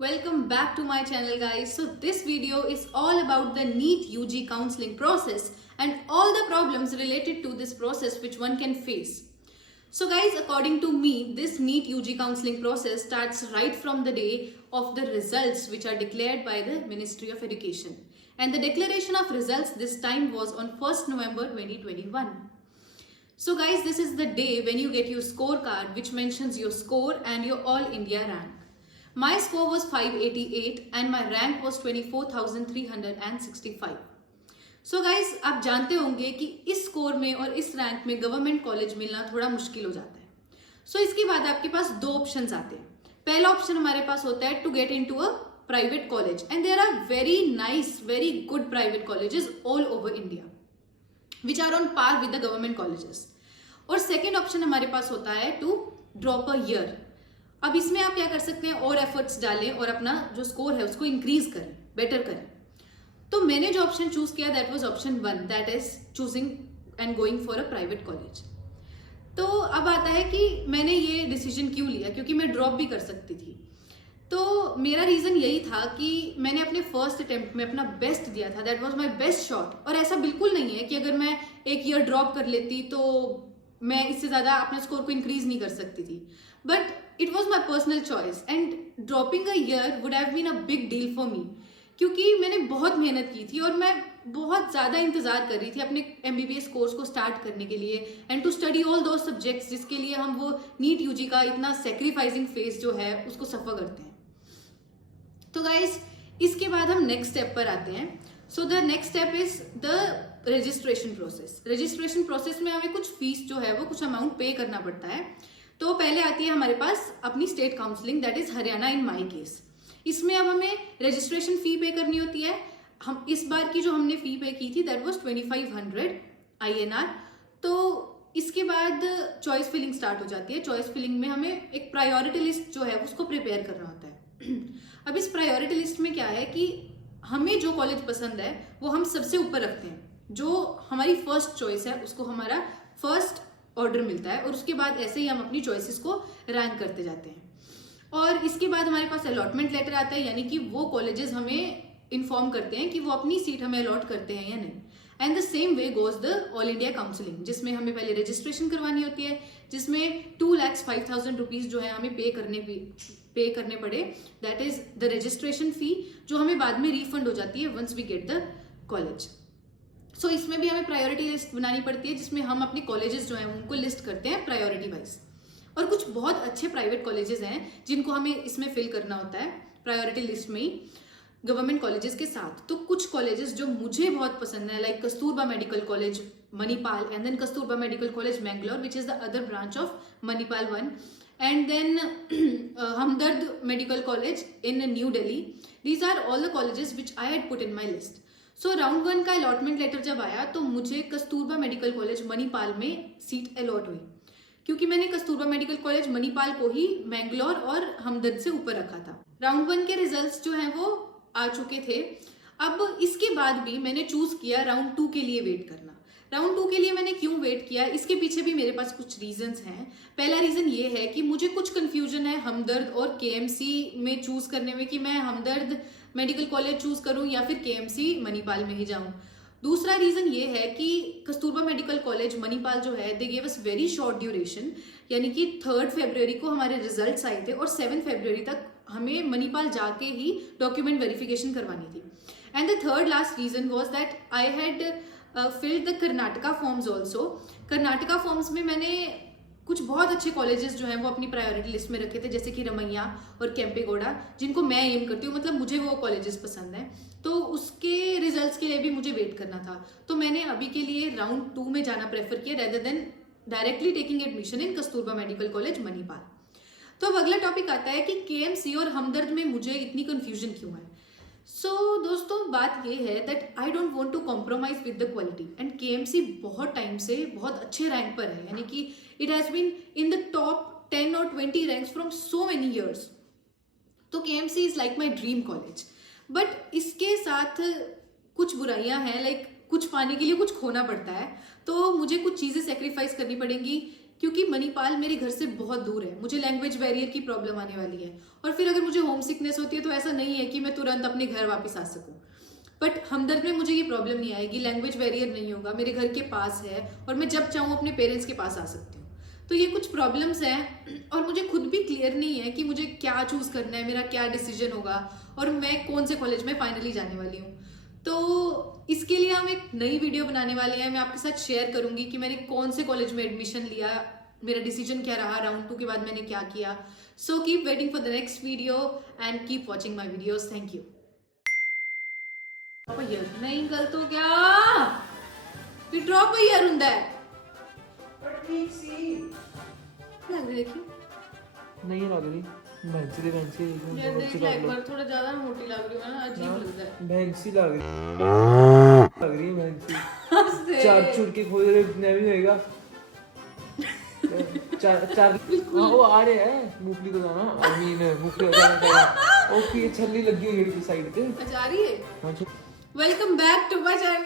Welcome back to my channel guys. So this video is all about the NEET UG counseling process and all the problems related to this process which one can face. So guys, according to me, this NEET UG counseling process starts right from the day of the results which are declared by the Ministry of Education. And the declaration of results this time was on 1st November 2021. So guys, this is the day when you get your scorecard which mentions your score and your All India rank. My score was 588 and my rank was 24,365. So guys, आप जानते होंगे कि इस score में और इस rank में government college मिलना थोड़ा मुश्किल हो जाता है. सो इसके बाद आपके पास दो ऑप्शंस आते हैं. पहला ऑप्शन हमारे पास होता है to get into a private college and there are very nice very good private colleges all over India which are on par with the government colleges. और सेकेंड ऑप्शन हमारे पास होता है टू ड्रॉप अ ईयर. अब इसमें आप क्या कर सकते हैं, और एफर्ट्स डालें और अपना जो स्कोर है उसको इंक्रीज करें, बेटर करें. तो मैंने जो ऑप्शन चूज किया that was option 1, that is choosing and going for a private college. तो अब आता है कि मैंने ये डिसीजन क्यों लिया, क्योंकि मैं ड्रॉप भी कर सकती थी. तो मेरा रीजन यही था कि मैंने अपने फर्स्ट अटेम्प्ट में अपना बेस्ट दिया था, that was my best shot. और ऐसा बिल्कुल नहीं है कि अगर मैं एक ईयर ड्रॉप कर लेती तो मैं इससे ज्यादा अपने स्कोर को इंक्रीज नहीं कर सकती थी. But it was my personal choice and dropping a year would have been a big deal for me, क्योंकि मैंने बहुत मेहनत की थी और मैं बहुत ज़्यादा इंतजार कर रही थी अपने MBBS कोर्स को स्टार्ट करने के लिए एंड टू स्टडी ऑल दो सब्जेक्ट्स जिसके लिए हम वो नीट यूजी का इतना सेक्रीफाइसिंग फेज जो है उसको सफ़र करते हैं. तो गाइज, इसके बाद हम नेक्स्ट स्टेप पर आते हैं. So the next step is the registration process. Registration process में हमें कुछ फीस जो है वो कुछ अमाउंट पे करना पड़ता है. तो पहले आती है हमारे पास अपनी state counselling, that is Haryana in my case. इसमें अब हमें रजिस्ट्रेशन फी पे करनी होती है. हम इस बार की जो हमने फी पे की थी दैट वाज 2500 INR. तो इसके बाद चॉइस फिलिंग स्टार्ट हो जाती है. चॉइस फिलिंग में हमें एक प्रायोरिटी लिस्ट जो है उसको प्रिपेयर करना होता है. अब इस प्रायोरिटी लिस्ट में क्या है कि हमें जो कॉलेज पसंद है वो हम सबसे ऊपर रखते हैं. जो हमारी फर्स्ट चॉइस है उसको हमारा फर्स्ट ऑर्डर मिलता है और उसके बाद ऐसे ही हम अपनी चॉइसेस को रैंक करते जाते हैं. और इसके बाद हमारे पास अलॉटमेंट लेटर आता है, यानी कि वो कॉलेजेस हमें इन्फॉर्म करते हैं कि वो अपनी सीट हमें अलॉट करते हैं या नहीं. And the same way goes the all India counselling, जिसमें हमें पहले रजिस्ट्रेशन करवानी होती है, जिसमें 2,05,000 रुपीज जो है हमें पे करने पड़े. That is the registration fee, जो हमें बाद में रिफंड हो जाती है once we get the college. So इसमें भी हमें प्रायोरिटी लिस्ट बनानी पड़ती है, जिसमें हम अपने कॉलेजेस जो हैं उनको लिस्ट करते हैं प्रायोरिटी वाइज. और कुछ बहुत अच्छे प्राइवेट कॉलेजेस हैं जिनको हमें इसमें फिल करना होता है प्रायोरिटी लिस्ट में ही गवर्नमेंट कॉलेजेस के साथ. तो कुछ कॉलेजेस जो मुझे बहुत पसंद है, like Kasturba medical college Manipal and then Kasturba medical college Mangalore which is the other branch of Manipal 1 and then Hamdard medical college in New Delhi. These are all the colleges which I had put in my list. So round 1 का allotment letter जब आया तो मुझे Kasturba medical college Manipal में seat allot हुई, क्योंकि मैंने Kasturba medical college Manipal को ही मैंगलोर और हमदर्द से ऊपर रखा था. राउंड 1 के रिजल्ट्स जो हैं वो आ चुके थे. अब इसके बाद भी मैंने चूज किया राउंड 2 के लिए वेट करना. राउंड 2 के लिए मैंने क्यों वेट किया, इसके पीछे भी मेरे पास कुछ रीजंस हैं. पहला रीजन ये है कि मुझे कुछ कंफ्यूजन है हमदर्द और KMC में चूज करने में, कि मैं हमदर्द मेडिकल कॉलेज चूज करूं या फिर KMC मणिपाल में ही जाऊं. दूसरा रीजन ये है कि कस्तूरबा मेडिकल कॉलेज मणिपाल जो है they gave us very short duration, यानी कि 3 फरवरी को हमारे रिजल्ट्स आए थे और 7 फरवरी तक हमें मणिपाल जाके ही डॉक्यूमेंट वेरिफिकेशन करवानी थी. And the third last reason was that I had filled the Karnataka forms also. Karnataka forms में मैंने कुछ बहुत अच्छे कॉलेजेस जो हैं वो अपनी प्रायोरिटी लिस्ट में रखे थे, जैसे कि रमैया और केम्पेगौड़ा, जिनको मैं एम करती हूँ, मतलब मुझे वो कॉलेजेस पसंद हैं. तो उसके रिजल्ट्स के लिए भी मुझे वेट करना था. तो मैंने अभी के लिए राउंड 2 में जाना प्रेफर किया rather than directly taking admission in Kasturba medical college Manipal. तो अब अगला टॉपिक आता है कि KMC और हमदर्द में मुझे इतनी कंफ्यूजन क्यों है. सो दोस्तों, बात ये है that I don't want to compromise with the quality and KMC बहुत टाइम से बहुत अच्छे रैंक पर है, यानी कि it has been in the top 10 और 20 ranks from so many years. तो KMC is like my dream college. But इसके साथ कुछ बुराइयां हैं, लाइक कुछ पाने के लिए कुछ खोना पड़ता है. तो मुझे कुछ चीजें सेक्रीफाइस करनी पड़ेंगी क्योंकि मणिपाल मेरे घर से बहुत दूर है, मुझे लैंग्वेज बैरियर की प्रॉब्लम आने वाली है। और फिर अगर मुझे होम सिकनेस होती है तो ऐसा नहीं है कि मैं तुरंत अपने घर वापस आ सकूं। बट हमदर्द में मुझे ये प्रॉब्लम नहीं आएगी, लैंग्वेज बैरियर नहीं होगा, मेरे घर के पास है और मैं जब चाहूँ अपने पेरेंट्स के पास आ सकती हूँ। तो ये कुछ प्रॉब्लम्स हैं और मुझे खुद भी क्लियर नहीं है कि मुझे क्या चूज करना है, मेरा क्या डिसीजन होगा और मैं कौन से कॉलेज में फाइनली जाने वाली हूँ। तो इसके लिए हम एक नई वीडियो बनाने वाले हैं। मैं आपके साथ शेयर करूंगी कि मैंने कौन से कॉलेज में एडमिशन लिया, मेरा डिसीजन क्या रहा, राउंड 2 के बाद मैंने क्या किया। So keep waiting for the next video and keep watching my videos. Thank you. नहीं गलत हो गया, फिर ड्रॉप ईयर ਹੁੰਦਾ है। पर ठीक सी लग रही देखी नहीं लग रही। भैंसी दे भैंसी यार, देख ले एक बार, थोड़ा ज्यादा मोटी लग रही है ना, अजीब लगता है। भैंसी लग रही है भैंसी। हंसते। चार चुड़ के खोज रहे इतना भी होएगा। चार हाँ वो आ रहे हैं मूंगफली को जाना, आई मीन मूंगफली को जाना। ओके छल्ली लगी हुई है साइड पे। अच्छा आ रही है। हाँ welcome back to my channel.